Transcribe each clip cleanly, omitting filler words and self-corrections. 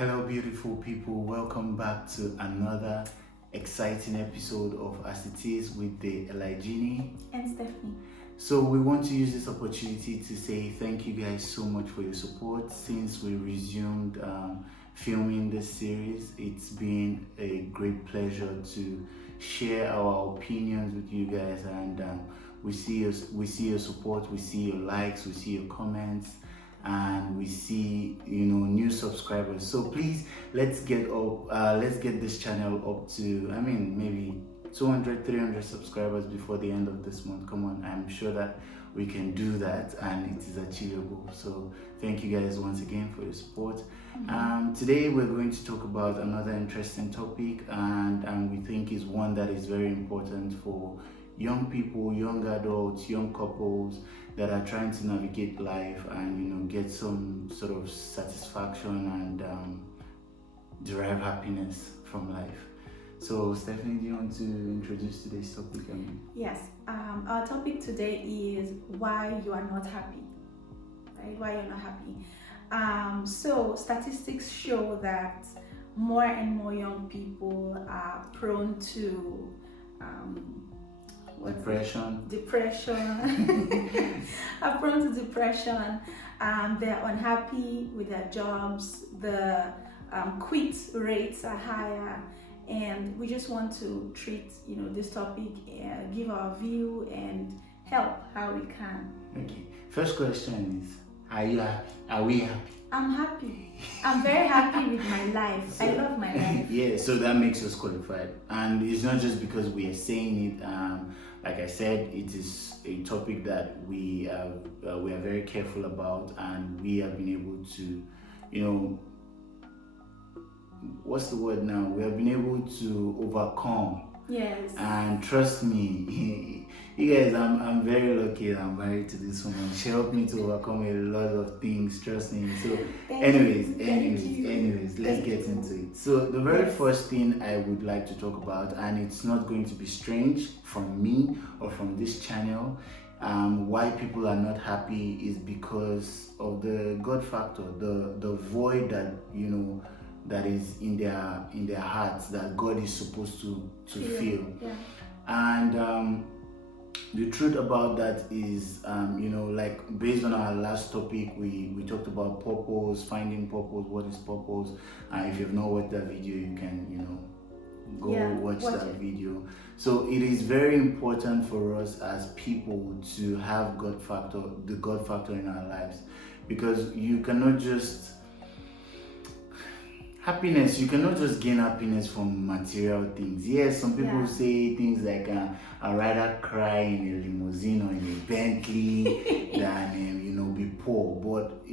Hello, beautiful people. Welcome back to another exciting episode of As It Is with the Elijini and Stephanie. So we want to use this opportunity to say thank you guys so much for your support since we resumed filming this series. It's been a great pleasure to share our opinions with you guys, and we see your support, we see your likes, we see your comments, and we see new subscribers. So please, let's get this channel up to maybe 200-300 subscribers before the end of this month. Come on, I'm sure that we can do that and it is achievable. So thank you guys once again for your support. Today we're going to talk about another interesting topic, and we think is one that is very important for young people, young adults, young couples that are trying to navigate life and get some sort of satisfaction and derive happiness from life. So Stephanie, do you want to introduce today's topic? Yes, our topic today is why you are not happy, right? Why you're not happy. So statistics show that more and more young people are prone to depression are prone to depression. They're unhappy with their jobs. The quit rates are higher, and we just want to treat this topic, give our view and help how we can. Okay, first question is, are you happy? Are we happy? I'm happy. I'm very happy with my life. I love my life. Yeah, so that makes us qualified, and it's not just because we are saying it. Like I said, it is a topic that we are very careful about, and we have been able to, what's the word now? We have been able to overcome. Yes. And trust me, you guys, I'm very lucky that I'm married to this woman. She helped me to overcome a lot of things, trust me. So anyways, let's get into it. So the very first thing I would like to talk about, and it's not going to be strange from me or from this channel, why people are not happy is because of the God factor, the void that that is in their hearts that God is supposed to feel. Yeah. And the truth about that is, like based on our last topic, we talked about purpose, finding purpose. What is purpose? If you've not watched that video, you can go watch that video. So it is very important for us as people to have the God factor in our lives, because you cannot just happiness. You cannot just gain happiness from material things. Yes, some people say things like, I'd rather cry in a limousine or in a Bentley than be poor. But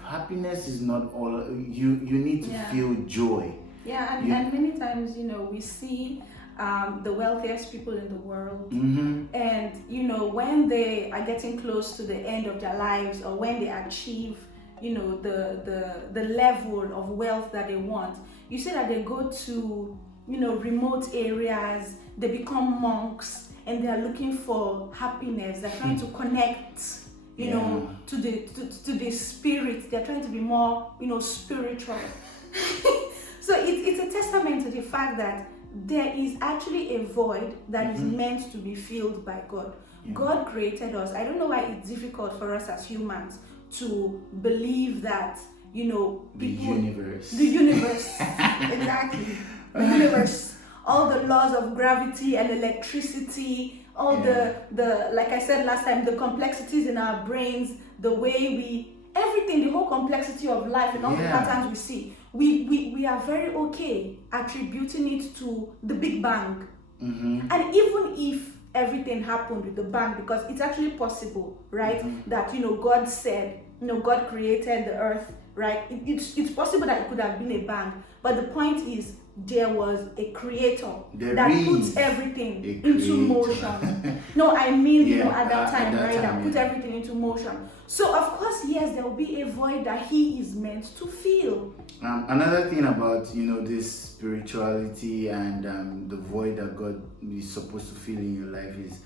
happiness is not all. You need to feel joy. Yeah, and many times we see the wealthiest people in the world, and when they are getting close to the end of their lives, or when they achieve the level of wealth that they want, you see that they go to remote areas, they become monks, and they are looking for happiness. They're trying to connect to the spirit. They're trying to be more spiritual. So it's a testament to the fact that there is actually a void that is meant to be filled by God. God created us. I don't know why it's difficult for us as humans to believe that the universe exactly, the universe, all the laws of gravity and electricity, all the like I said last time, the complexities in our brains, the way everything, the whole complexity of life and all the patterns we see, we are very okay attributing it to the Big Bang. And even if everything happened with the bang, because it's actually possible, right? That God said, God created the earth, right? It's possible that it could have been a bang, but the point is there was a creator that puts everything into motion. No, I mean at that time, right? That put everything into motion. So of course, yes, there will be a void that He is meant to fill. Another thing about this spirituality and the void that God is supposed to fill in your life is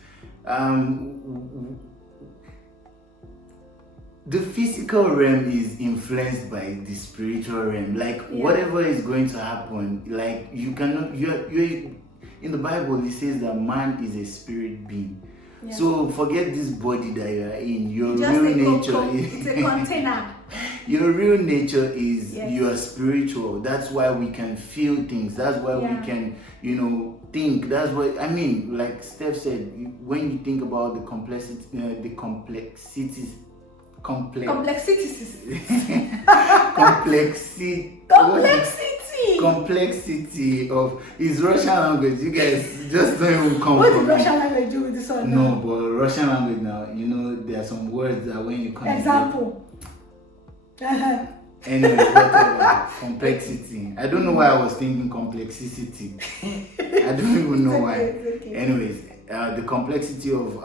the physical realm is influenced by the spiritual realm. Like whatever is going to happen, like you cannot. You're in the Bible. It says that man is a spirit being. Yeah. So forget this body that you are in. Your just real nature it's a container. Your real nature is you are spiritual. That's why we can feel things. That's why we can, think. That's what I mean. Like Steph said, when you think about the complexities of his Russian language. You guys just don't even come. What did Russian language do with this one? No, but Russian language now, there are some words that when you come. Example. Anyway, whatever. Complexity. I don't know why I was thinking complexity. I don't even know why. Okay. Anyways, the complexity of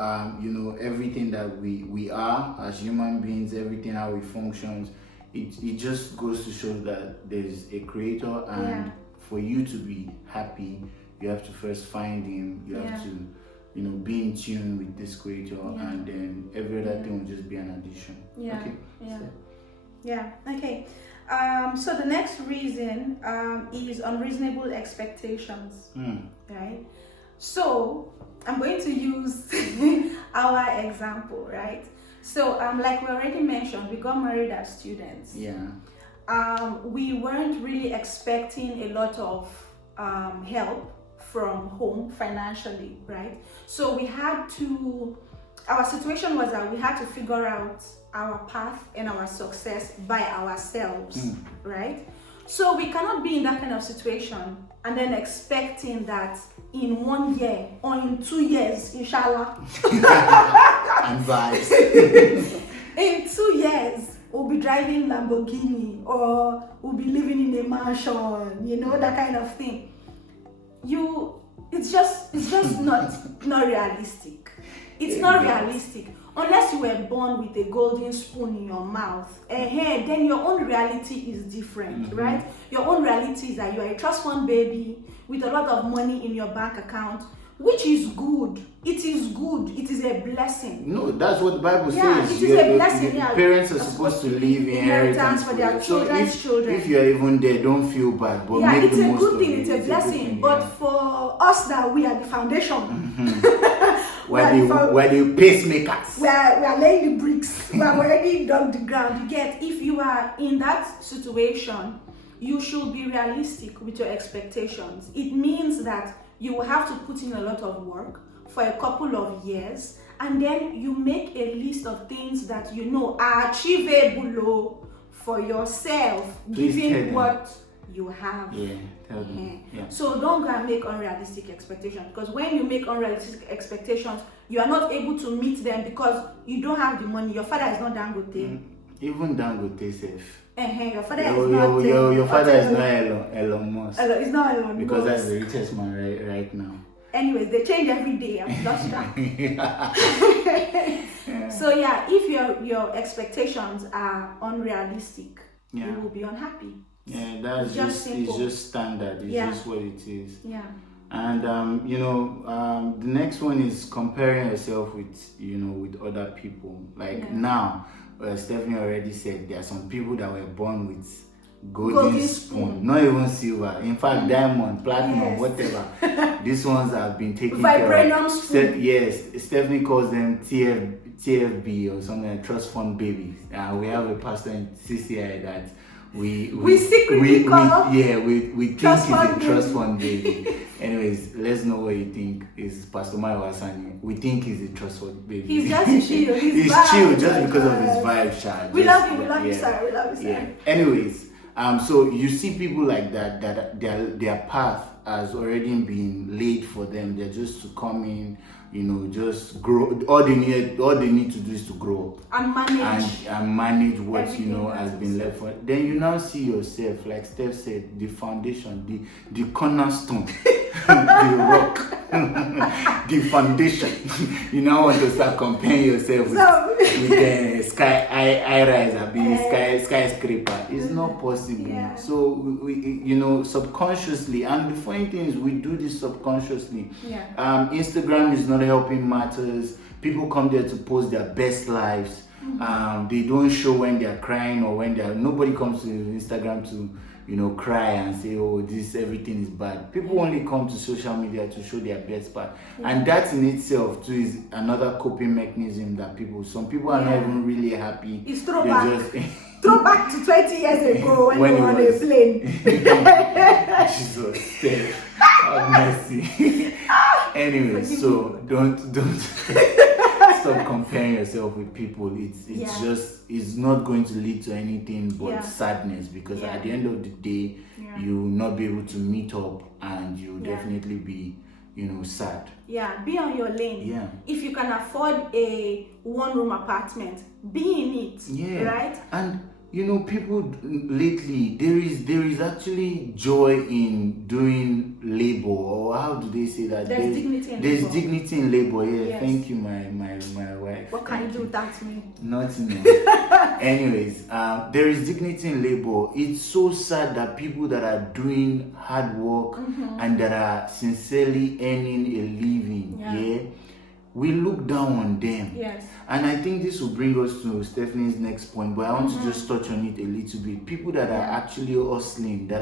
everything that we are as human beings, everything how we function, it just goes to show that there's a creator, and for you to be happy, you have to first find him. You have to be in tune with this creator, and then every other thing will just be an addition. Okay. Okay. So the next reason is unreasonable expectations. Right. So I'm going to use our example, right? So like we already mentioned, we got married as students. We weren't really expecting a lot of help from home financially, right? So our situation was that we had to figure out our path and our success by ourselves, right? So we cannot be in that kind of situation and then expecting that in 1 year or in 2 years, inshallah, and vibes. In 2 years, we'll be driving Lamborghini or we'll be living in a mansion, that kind of thing. It's just not realistic. It's not realistic. Unless you were born with a golden spoon in your mouth, then your own reality is different, right? Your own reality is that you are a trust fund baby with a lot of money in your bank account, which is good. It is good. It is a blessing. No, that's what the Bible says. It is a blessing. Parents are supposed to leave inheritance for their children's children. If you are even there, don't feel bad. But it's a good thing. It's a blessing. But for us that we are the foundation. We're the pacemakers. We are laying the bricks. We have already dug the ground. You get, if you are in that situation, you should be realistic with your expectations. It means that you will have to put in a lot of work for a couple of years, and then you make a list of things that are achievable for yourself, given what you have. So don't go and make unrealistic expectations, because when you make unrealistic expectations, you are not able to meet them because you don't have the money. Your father is not Dangote. Even Dangote safe. Your father is not. Your father is not Elon Musk. It's not Elon Musk. Because that's the richest man right now. Anyways, they change every day. I'm lost that. So if your expectations are unrealistic, you will be unhappy. That's it's just standard. It's just what it is. And the next one is comparing yourself with other people. Like now, Stephanie already said there are some people that were born with golden spoon, not even silver. In fact, diamond, platinum, whatever. These ones have been taken care of. Yes, Stephanie calls them TFB or something like trust fund babies. We have a pastor in CCI that we secretly call we think he's a trust fund baby. Anyways, let's know what you think. Is Pastor Mayo Asani? We think he's a trust fund baby. He's just chill. He's chill just because of his vibe, child. We love you. We love you, sir. We love you, sir. Anyways, so you see people like that their path has already been laid for them. They're just to come in, just grow. All they need to do is to grow up and manage what has been left for. Then you now see yourself, like Steph said, the foundation, the cornerstone, the rock, the foundation. You now want to start comparing yourself with the skyscraper. It's not possible. So we subconsciously, and the funny thing is we do this subconsciously. Instagram is not helping matters. People come there to post their best lives. They don't show when they're crying or when nobody comes to Instagram to cry and say, oh, this everything is bad. People only come to social media to show their best part, and that in itself too is another coping mechanism that some people are not even really happy. It's throwback. Throwback to 20 years ago when you were on a plane. Jesus, have mercy. Anyway, so don't stop comparing yourself with people. It's not going to lead to anything but sadness, because at the end of the day, you will not be able to meet up, and you'll definitely be sad. Yeah, be on your lane. Yeah. If you can afford a one-room apartment, be in it. Yeah. Right? And people lately, there is actually joy in doing labor, or how do they say that? There's dignity in labor. Dignity in labor. Yes. Thank you, my wife. What can you do without me? Nothing. Anyways, there is dignity in labor. It's so sad that people that are doing hard work and that are sincerely earning a living, we look down on them. Yes. And I think this will bring us to Stephanie's next point, but I want to just touch on it a little bit. People that are actually hustling, that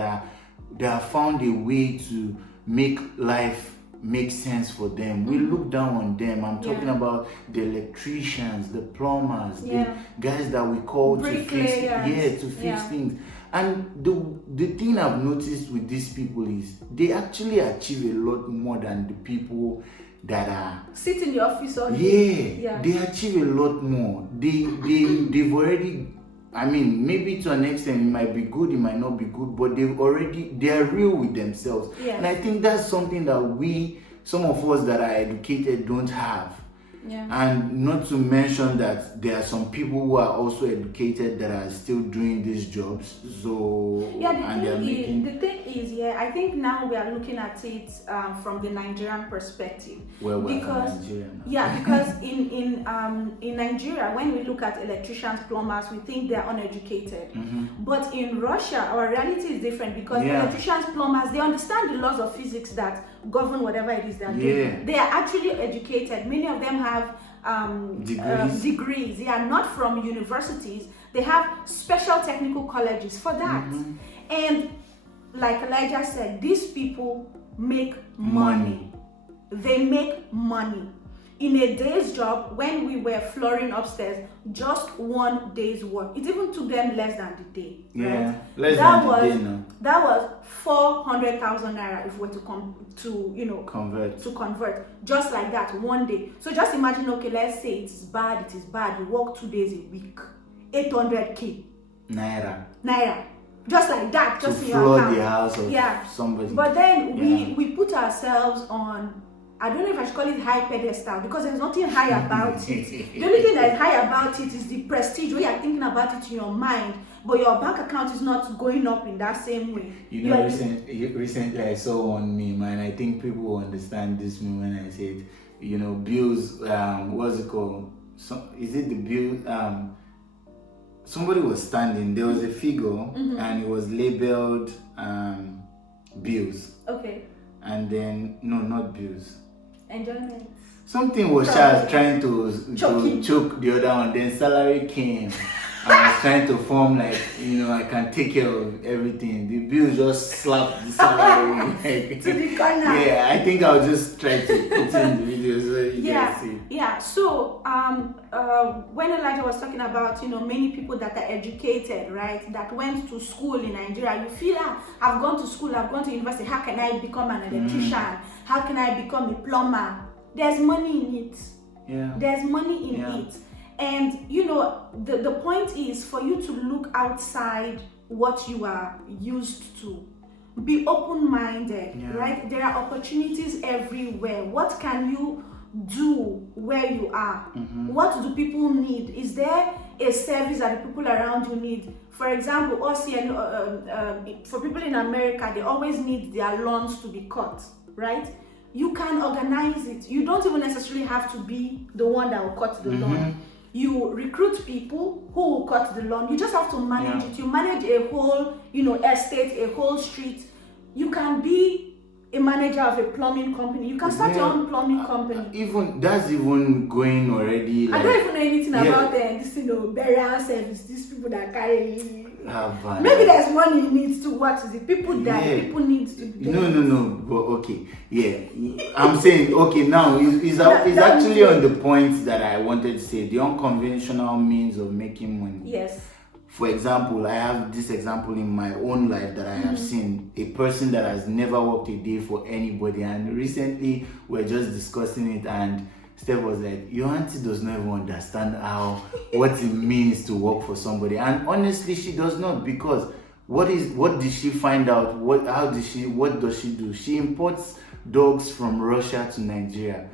have found a way to make life make sense for them. We look down on them. I'm talking about the electricians, the plumbers, the guys that we call to fix things. And the thing I've noticed with these people is they actually achieve a lot more than the people that are sit in the office all day. They achieve a lot more. They've already, maybe to an extent it might be good, it might not be good, but they are real with themselves. And I think that's something that some of us that are educated don't have. And not to mention that there are some people who are also educated that are still doing these jobs. So the thing is, I think now we are looking at it from the Nigerian perspective. Because in Nigeria, when we look at electricians, plumbers, we think they are uneducated. But in Russia, our reality is different, because electricians, plumbers, they understand the laws of physics that govern whatever it is they're doing. They are actually educated. Many of them have degrees. They are not from universities. They have special technical colleges for that. And like Elijah said, these people make money. They make money. In a day's job, when we were flooring upstairs, just 1 day's work, it even took them less than the day. That was 400,000 naira if we were to convert just like that 1 day. So just imagine, okay, let's say it is bad. You work 2 days a week, 800k naira. Just like that, just in your account. The house of somebody. But then we put ourselves on, I don't know if I should call it high pedestal, because there's nothing high about it. The only thing that is high about it is the prestige, where you're thinking about it in your mind, but your bank account is not going up in that same way. Recently I saw one meme, and I think people will understand this meme when I said, bills, what's it called? Is it the bill? Somebody was standing, there was a figure, and it was labeled bills. Okay. And then, no, not bills. Enjoyment. Something was trying to choke the other one. Then salary came. I was trying to form like, I can take care of everything. The bill just slapped the salary. To the corner. Yeah, I think I'll just try to put in the video so you guys see. Yeah, so when Elijah was talking about, many people that are educated, right, that went to school in Nigeria, you feel, I've gone to school, I've gone to university, how can I become an electrician? How can I become a plumber? There's money in it. Yeah. There's money in it. And, the point is for you to look outside what you are used to. Be open-minded, right? There are opportunities everywhere. What can you do where you are? What do people need? Is there a service that the people around you need? For example, for people in America, they always need their lawns to be cut, right? You can organize it. You don't even necessarily have to be the one that will cut the lawn. You recruit people who will cut the lawn. You just have to manage it. You manage a whole, estate, a whole street. You can be a manager of a plumbing company. You can start your own plumbing company. Even that's even going already. I don't even know anything about this, burial service. These people that carry. Maybe there's money in it too. What is it? People die. People need to. No. But okay, I'm saying okay now. Is actually on the point that I wanted to say. The unconventional means of making money. Yes. For example, I have this example in my own life that I have seen a person that has never worked a day for anybody, and recently we're just discussing it, and Steph was like, your auntie does not even understand what it means to work for somebody. And honestly, she does not, because what did she find out? What does she do? She imports dogs from Russia to Nigeria.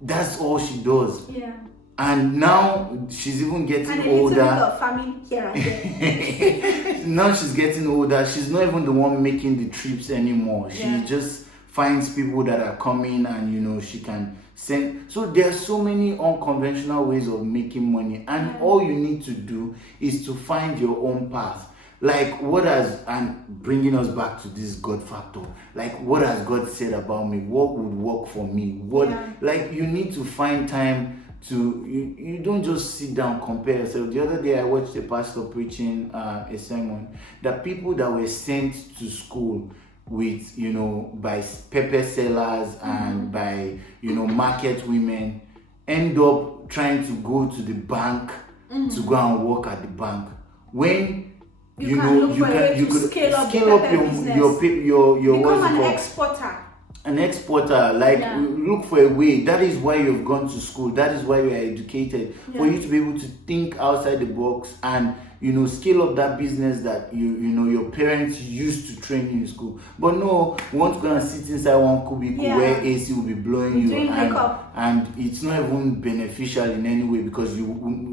That's all she does. Yeah. And now she's even getting older. And a little bit of famine here and there. Now she's getting older. She's not even the one making the trips anymore. She just finds people that are coming, and she can send. So there are so many unconventional ways of making money, and all you need to do is to find your own path. Like and bringing us back to this God factor, like what has God said about me? What would work for me? Like you need to find time to, you don't just sit down, compare yourself. The other day I watched a pastor preaching a sermon that people that were sent to school with, by pepper sellers and by, market women, end up trying to go to the bank to go and work at the bank. When you could scale up your become an exporter. An exporter, look for a way. That is why you've gone to school. That is why you are educated, for you to be able to think outside the box and scale up that business that your parents used to train you in school. But no, you want to go and sit inside one cubicle where AC will be blowing you, and it's not even beneficial in any way, because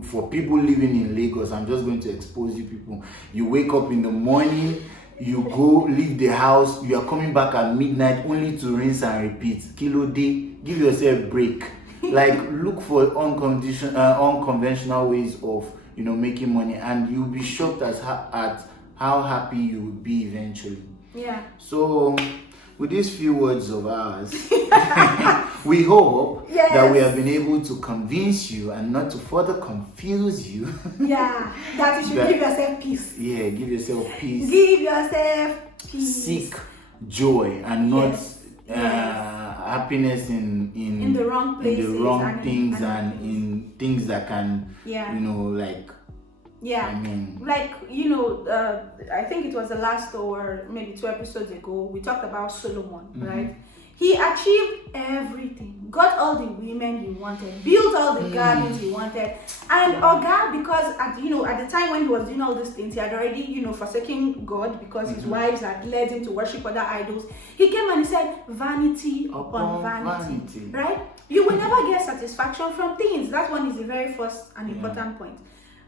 for people living in Lagos, I'm just going to expose you people. You wake up in the morning, you go leave the house, you are coming back at midnight only to rinse and repeat. Kilo day, give yourself a break. Look for unconventional ways of making money, and you'll be shocked at how happy you will be eventually. Yeah. So with these few words of ours, we hope that we have been able to convince you and not to further confuse you. That you should give yourself peace. Yeah, give yourself peace. Give yourself peace. Seek joy and not happiness in the wrong places, in the wrong things, and in things that can, I think it was the last or maybe 2 episodes ago, we talked about Solomon, right? He achieved everything, got all the women he wanted, built all the gardens he wanted, and Oga, because at the time when he was doing all these things, he had already forsaken God, because his wives had led him to worship other idols. He came and he said, vanity upon vanity, right? You will never get satisfaction from things. That one is the very first and important point.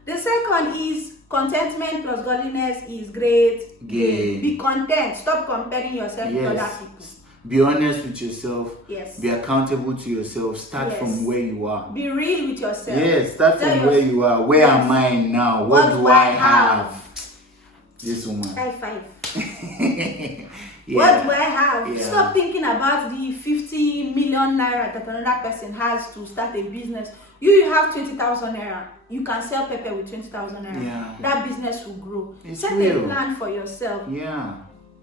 The second is contentment plus godliness is great gain. Be content. Stop comparing yourself with other people. Be honest with yourself. Yes. Be accountable to yourself. Start from where you are. Be real with yourself. Yes, start from where you are. Where am I now? What do I have? This woman. High five. What do I have? Stop thinking about the 50 million naira that another person has to start a business. You have 20,000 naira. You can sell pepper with 20,000 naira. That business will grow. Set a plan for yourself.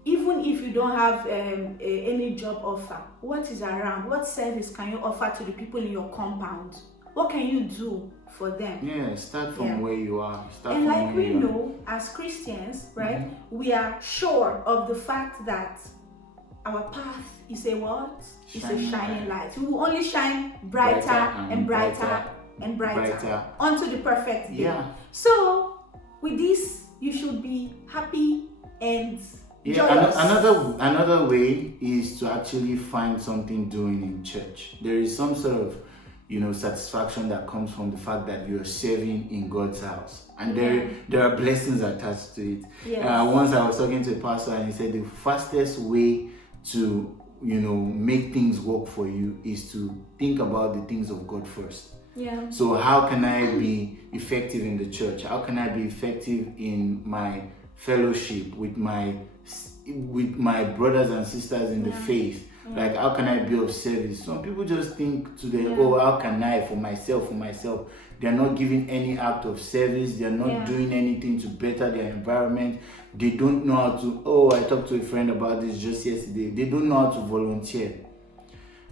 Even if you don't have any job offer, what is around? What service can you offer to the people in your compound? What can you do for them? Start from where you are. And like we know, as Christians, right, we are sure of the fact that our path is a what? It's a shining light. We will only shine brighter and brighter and brighter unto the perfect day. So with this, you should be happy and joyous. Another way is to actually find something doing in church. There is some sort of satisfaction that comes from the fact that you're serving in God's house, and there are blessings attached to it. Once I was talking to a pastor, and he said the fastest way to make things work for you is to think about the things of God first. So how can I be effective in the church? How can I be effective in my fellowship with my with my brothers and sisters in the faith. Like, how can I be of service? Some people just think to the, oh, how can I for myself? They're not giving any act of service. They're not doing anything to better their environment. They don't know how to, oh, I talked to a friend about this just yesterday. They don't know how to volunteer.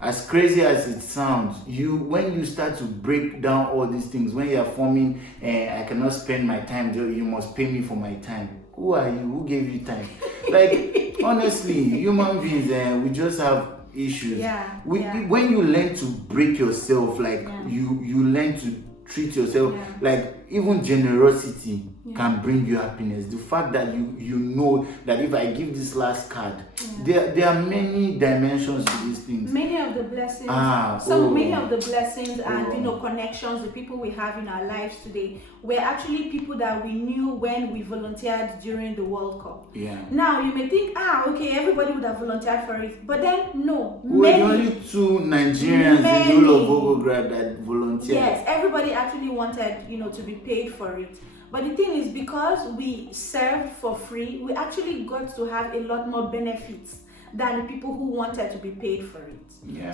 As crazy as it sounds, when you start to break down all these things, when you're forming, I cannot spend my time, you must pay me for my time. Who are you? Who gave you time? Like, honestly, human beings, we just have issues. When you learn to break yourself, like you learn to treat yourself, like even generosity can bring you happiness. The fact that you know that if I give this last card, there are many dimensions to these things. Many of the blessings, many of the blessings and connections, the people we have in our lives today, were actually people that we knew when we volunteered during the World Cup. Now you may think, okay, everybody would have volunteered for it, but then no, we're the only 2 Nigerians in the whole of Volgograd that volunteered. Yes, everybody actually wanted, to be paid for it. But the thing is, because we served for free, we actually got to have a lot more benefits than the people who wanted to be paid for it.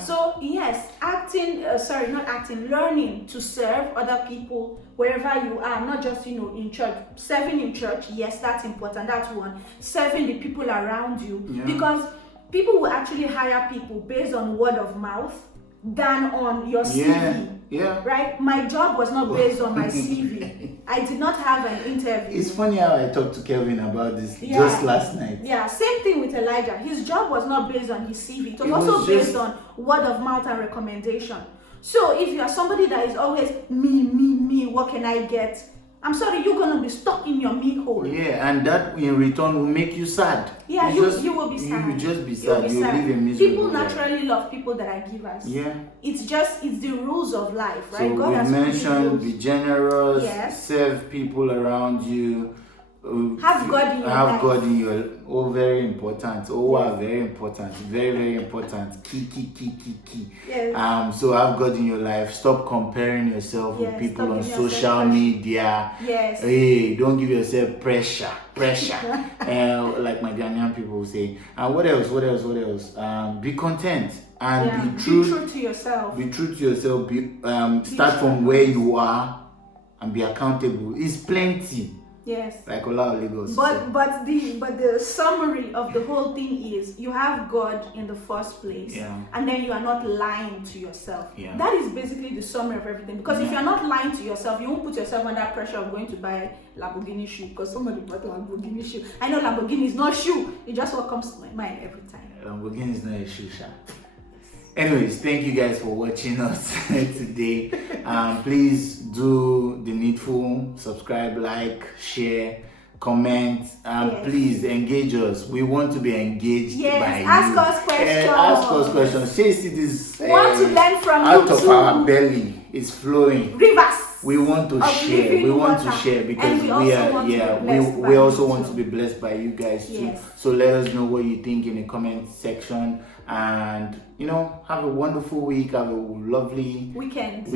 So yes, learning to serve other people wherever you are, not just in church. Serving in church, yes, that's important. That's one. Serving the people around you, because people will actually hire people based on word of mouth than on your CV. Right? My job was not based on my CV. I did not have an interview. It's funny how I talked to Kelvin about this just last night. Same thing with Elijah. His job was not based on his CV. It was also based on word of mouth and recommendation. So if you are somebody that is always me, what can I get? I'm sorry, you're going to be stuck in your me hole. And that in return will make you sad. You will be sad. You will just be sad. You live a miserable People naturally love people that are givers. It's the rules of life, right? So God we mentioned be generous, serve people around you. Have God in your life. Have God in your life. Very important. Very important. Very, very important. Key. So have God in your life. Stop comparing yourself with people on social media. Hey, don't give yourself pressure. Like my Ghanaian people say. And what else? Be content and be true to yourself. Be true to yourself. Start from where you are and be accountable. It's plenty. Like Ola Lagos. But the summary of the whole thing is you have God in the first place, and then you are not lying to yourself. That is basically the summary of everything. Because if you are not lying to yourself, you won't put yourself under pressure of going to buy Lamborghini shoe because somebody bought Lamborghini shoe. I know Lamborghini is not shoe. It's just what comes to my mind every time. Lamborghini is not a shoe shop. Anyways, thank you guys for watching us today. Please do the needful. Subscribe, like, share, comment. Please engage us. We want to be engaged by you. Ask us questions. Ask us questions. See this. Want to learn from you out of our belly. It's flowing. Rivers. We want to share. We want to share because we also want to be blessed by you guys too. So let us know what you think in the comment section, and have a wonderful week. Have a lovely weekend.